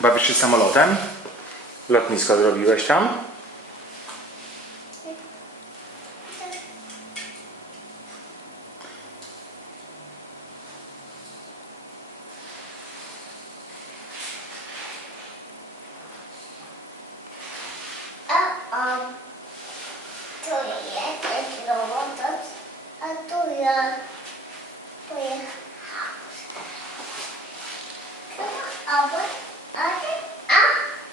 Bawisz się samolotem? Lotnisko zrobiłeś tam? Pojechałam. Albo